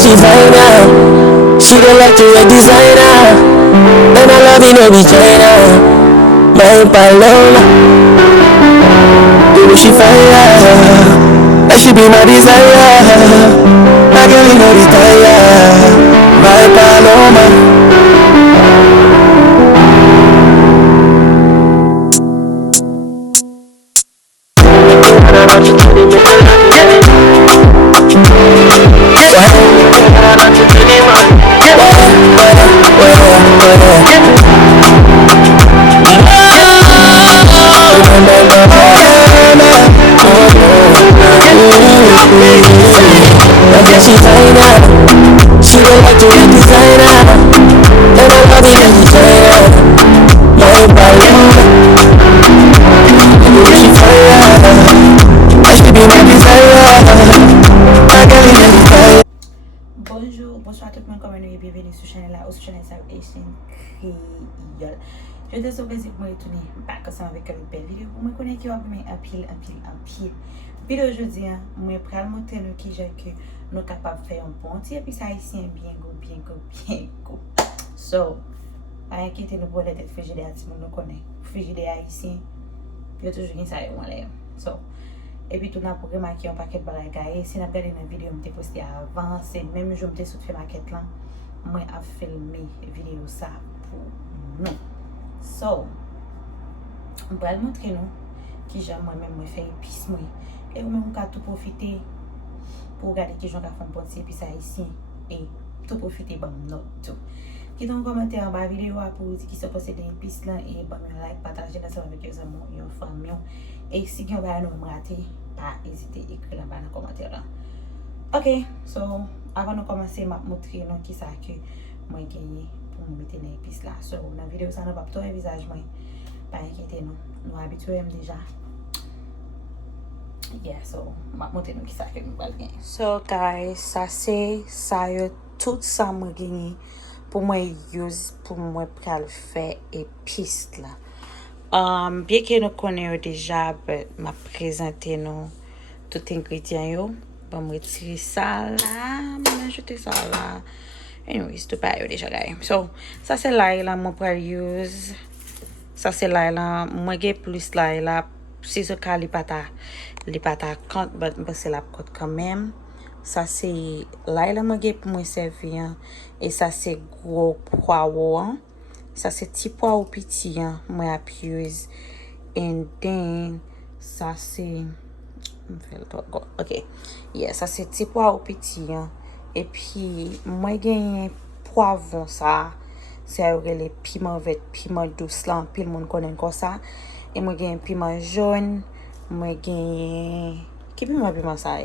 she fine now. She don't like to wear designer. And I love you, no be China. My Paloma, baby, she fine now. And she be my desire. My girl, you know retire. My Paloma. She fine now. She don't like to wear designer. And I love it in designer. My Paloma. Baby, she fine now. And she be my desire. My girl in the fire. Bonjour, bonsoir tout le monde, comment nous bienvenue sur la chaîne là, ou sur la chaîne Haitian Creole. Je te souhaite plaisir pour retourner back ensemble avec une belle vidéo. Pour me connaître, vous avez un pile. Vidéo aujourd'hui, je vais vous montrer nous qui j'ai que nous capables de faire un bon petit épice haïtien bien go. So, pas inquiéter nous pour les têtes frigidaires, si nous connaissons. Frigidaire haïtien, il y a toujours une ça en l'air. So, et puis tout n'a pour remarquer un paquet de bagages. Si vous regardez une vidéo que je posté avant, c'est même jour que je fait maquette là, moi a filmé vidéo ça pour nous. So, on va montrer nous qui j'ai moi-même moi fait épice moi. Et vous même vous tout profiter pour regarder qui j'en fait un bon épice haïtien et tout profiter bon note tout. Quittez un commentaire en bas vidéo pour dire qui sont possédés épices là et bon like partager ça avec vos amis et vos familles. Et si vous avez nous raté, pas hésiter à écrire là-bas dans les commentaires là. Ok, so avant de commencer, je vais montrer nous qui ça que moi gagné pour me mettre dans l'épice là. So dans la vidéo ça ne va pas tout un visage moi. Pas inquiéter nous habitués déjà. Yeah, so je vais montrer nous qui ça que nous va gagner. So guys, ça c'est ça yo tout ça moi gagné pour moi use pour moi pour faire épice là. Bien que nous connaissons déjà, je vais présenter nous tous les ingrédients. Je vais retirer ça là, je vais ajouter ça là. Anyways, tout pas déjà guys. So, ça c'est là là moi pour use. Ça c'est là moi j'ai plus là c'est ce cas les pata compte mais c'est la cote quand même. Ça c'est là moi j'ai pour moi servir et ça c'est gros poireau. Ça c'est petit poireau petit moi use and then ça c'est OK. Yeah, ça c'est petit poireau petit et puis moi gagne poivron ça c'est les piment vert piment douce là puis le monde connaît comme ça et moi gagne piment jaune moi gagne qui piment ça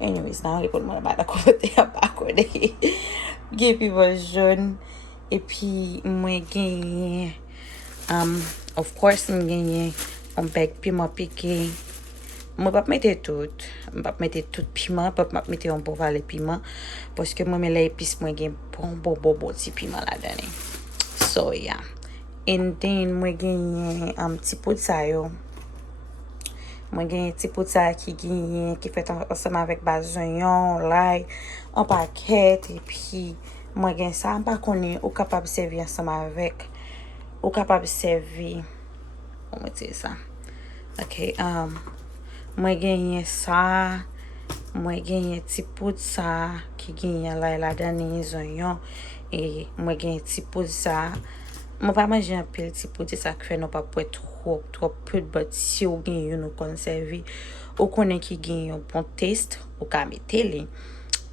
anyways now les pour moi pas côté pas côté gagne piment jaune et puis moi gagne of course moi gagne un bec piment piqué. Moi pas mettre tout piment, pas mettre un bon valet piment parce que moi mes l'épice moi gagne bon petit piment là-dedans. So yeah. And then moi gagne un petit pot de ça yo. Moi gagne un petit pot de ça qui fait ensemble avec base oignon, l'ail, un paquet et puis moi gagne ça pas connait ou capable servir ensemble avec ou capable servir on va dire ça. OK, moi gagne ça, moi gagne petit pot de ça qui gagne là dedans les oignons et moi gagne petit pot de ça. Moi pas manger un petit pot de ça que fait non pas pour trop peu de but si ou gagne nous conserver ou connaît qui gagne un bon taste ou ka mettre les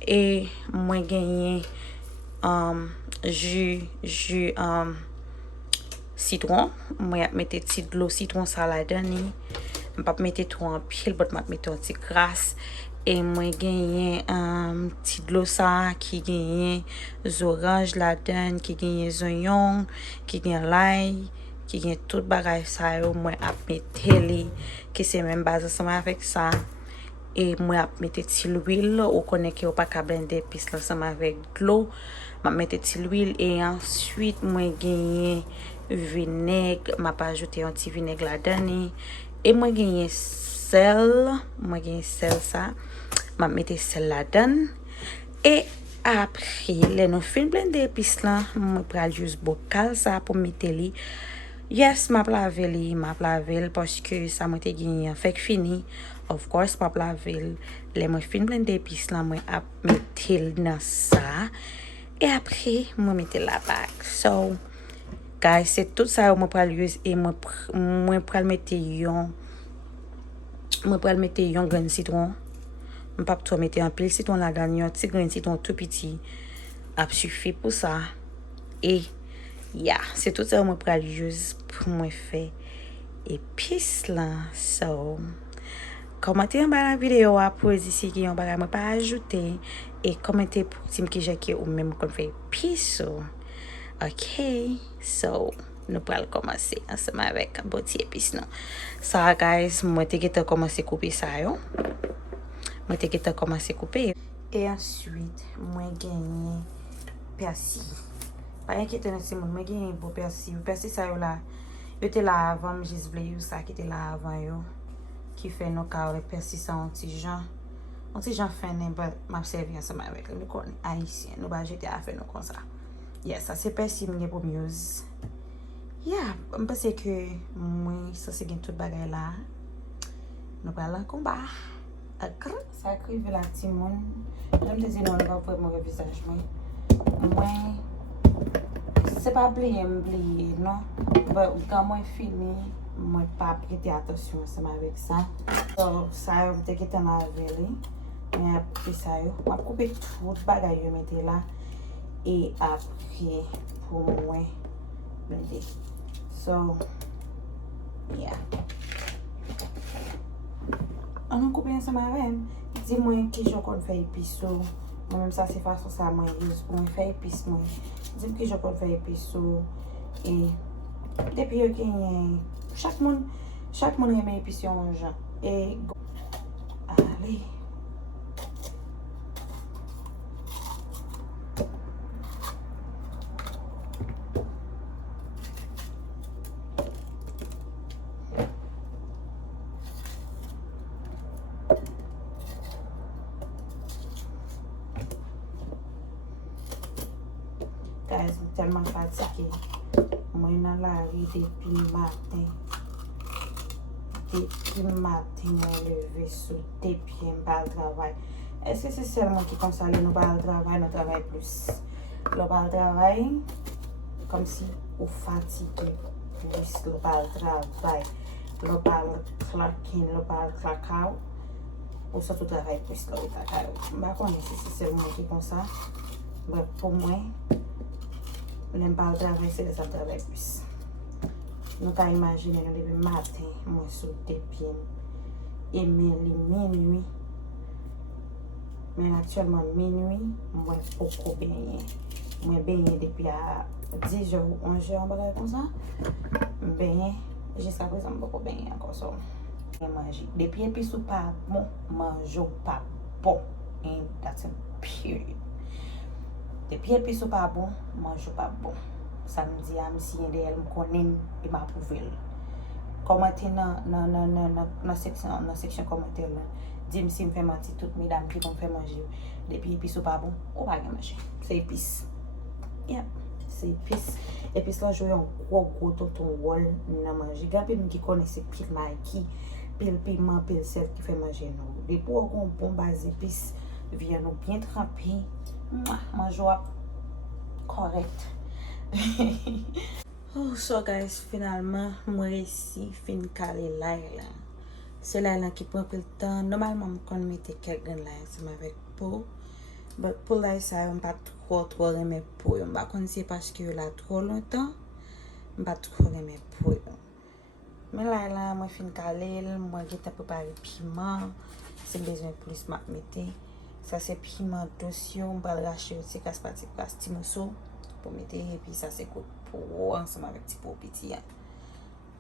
et moi gagne jus citron, moi mettre petit de l'eau citron ça là-dedans. Je pas mettre trop en pile, mais je mettre un petit grasse et moi gagner petit de l'eau ça qui gagne des oranges là-dedans, qui gagne des oignons, qui gagne l'ail, qui gagne tout bagage ça moi a mettre les qui c'est même base ensemble avec ça et moi a mettre petit l'huile ou connaît que pas ka blender puis ensemble avec de l'eau, m'a mettre petit l'huile et ensuite moi gagner vinaigre, m'a pas ajouter un petit vinaigre là-dedans. Et moi gagne sel ça m'a mettre sel là-dedans et Après, le nou fin blende epis lan, mwen pral jous bokal sa pou mette li. Yes, map lavel poske sa mwen te genyen fek fini. Of course, map lavel. Le mwen fin blende epis lan, mwen ap mette l nan sa. E apre, mwen mette la bak. So, guys, se tout sa mwen pral use e mwen pral mette yon gren citron. Mwen pap to mette an pil citron la dan, yon ti gren citron tout piti ap sufi pou sa. E yeah, c'est tout ça mwen pral use pou mwen fè epis lan. So, komante yon ba la video pou di si ki yon bagay mwen pa ajoute. E komante pou tim ki jè ou mèm kon fè epis. So, ok, so, nou pral komanse ansama avèk boti epis nan. So, guys, mwen te gete komanse koupe sa yo. E ensuite, mwen genye persil. Pa yon ki te nasi moun, mwen gen yon bo persil. Persil sa yo la, yo te la avan, jis vle yo sa ki te la avan yo. Ki fe nou ka ou persil sa ontijan. Ontijan fenen, but map servi ansama avek. Nou kon Haitien, nou ba jete a fe nou kon sa. Yes, sa se persil mwen gen pou myoz. Yeah, mwen pase ke mwen sa se gen tout bagay la. Nou pa lan kon ba. Akr, sa krive la ti moun. Jom te zi nou nou va pou mwen revisaj mwen. Se pa bliye, non? Kan mwen fini, mwen pa prete atasyon seman vek sa. So, sa yo te kete nan aveli. Mwen apre sa yo. Mwen koupe tout bagay yo mette la. E apre pou mwen blende. So, yeah. Anon koupe yon seman ven. Di mwen ki jo kon fè episo. Mwen mèm sa se fason sa mwen use pou mwen fè epis mwen. Dim ki jo kon fè epis ou. E depi yo genyen. Chak moun reme epis yon jan. E ale. Guys, mwen telman fatike. Mwen nan la ri depi matin. Mwen leve sou depi mwen bal travay. Eske se selman ki konsale nou bal travay, nou travay plus. Lo bal travay, kom si ou fatike plus lo bal travay. Lo bal clock in, lo bal clock out. Ou sa tou travay plus lo itakay. Mwen konen se selman ki konsa. Mwen pou mwen, mwen bal travay se de sa travay plus. Nou ka imagine nou debe matin mwen sou depi e men li minuit. Men aktuelman minuit mwen poko benye. Mwen benye depi a 10 jours ou 11 jours an bagay kon sa. Mwen benye, jiska prezant mwen poko benye ankon so. Depi epis ou pa bon, manjou pa bon. And that's a period. Depi epis ou pa bon, manjou pa bon. Samedi a msi yon de el m konen e ma pouvel. Komante nan seksyon komante la. Di msi m fè mati tout midam ki kon fè manje. Depi epis ou pa bon, ou pa gen manje. Se epis. Yeah, se epis. Epis la jwe yon gwo ton wol nan manje. Gapi m ki kone se pil maiki, pil piment, pil sel ki fè manje nou. Depi ou kon bon baz epis, vyen nou bien trempi. Manjou ap korekt. So guys, finalman mwen resi fin kale lay la. Se lay la ki pran pil tan. Normalman mwen kon mette kek gen lay seman vek pou. But pou lay sa yon pa tro reme pou yon. Mba kon se paske yon la tro lontan. Mba tro reme pou yon. Men lay la mwen fin kale, mwen geta prepare piment. Se bezwen plus mak mette. Sa se piment dosyo, mba rache yon se kas pati pas ti mousou. Pou mette, e pi sa se kout pou ansama vek ti pou piti.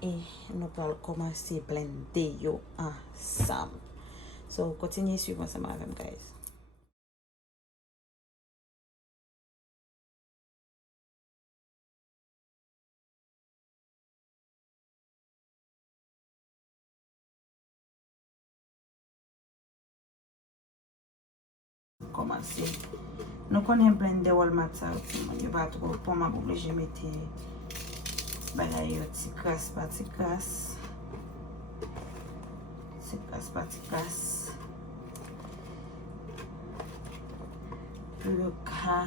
E nou pral komanse blende yo ansam. So, kontinye suiv ansama avem, guys. komanse. Nou konen blende Walmart sa, yo pa tro poma pou oblige mette bagay yo ti kras pa ti kras. Ti kras pa ti kras. Pou yo ka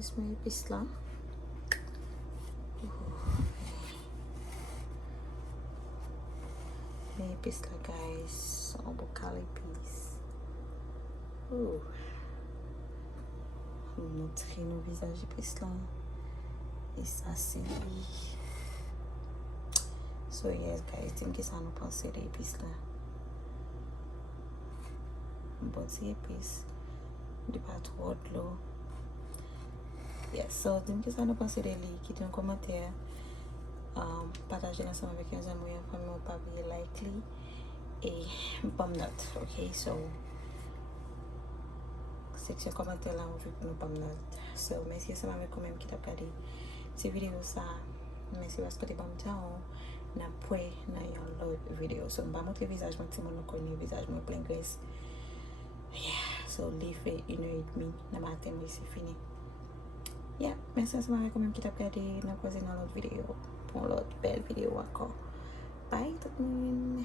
guys, may ipis lang. May ipis lang guys. Ang bukal ipis. Montrer no visage ipis lang. E ça c'est lui. So yes guys, din ki sa nou panse de ipis la. Bon si ipis. Di pa trop l'eau. Yes, so dim ki sa nou panse de li, ki ten kommentaire, pataje ensemble avec yon zami yon fami ou pa oublier like li, et pom note, ok? So, section commentaire là, on veut que nous pom note. So, merci ensemble avec quand même qui t'a regardé cette vidéo ça. Merci parce que t'es bon temps, n'a pas dans yon l'autre vidéo. So, on va montrer visage, moi, si on connaît visage, moi, plein graisse. Yeah, so, li fait 1h30 dans matin, mais c'est fini. Yeah, merci ensemble avec quand même qui t'a regardé, n'a pas dans l'autre vidéo, pour l'autre belle vidéo encore. Bye tout le monde.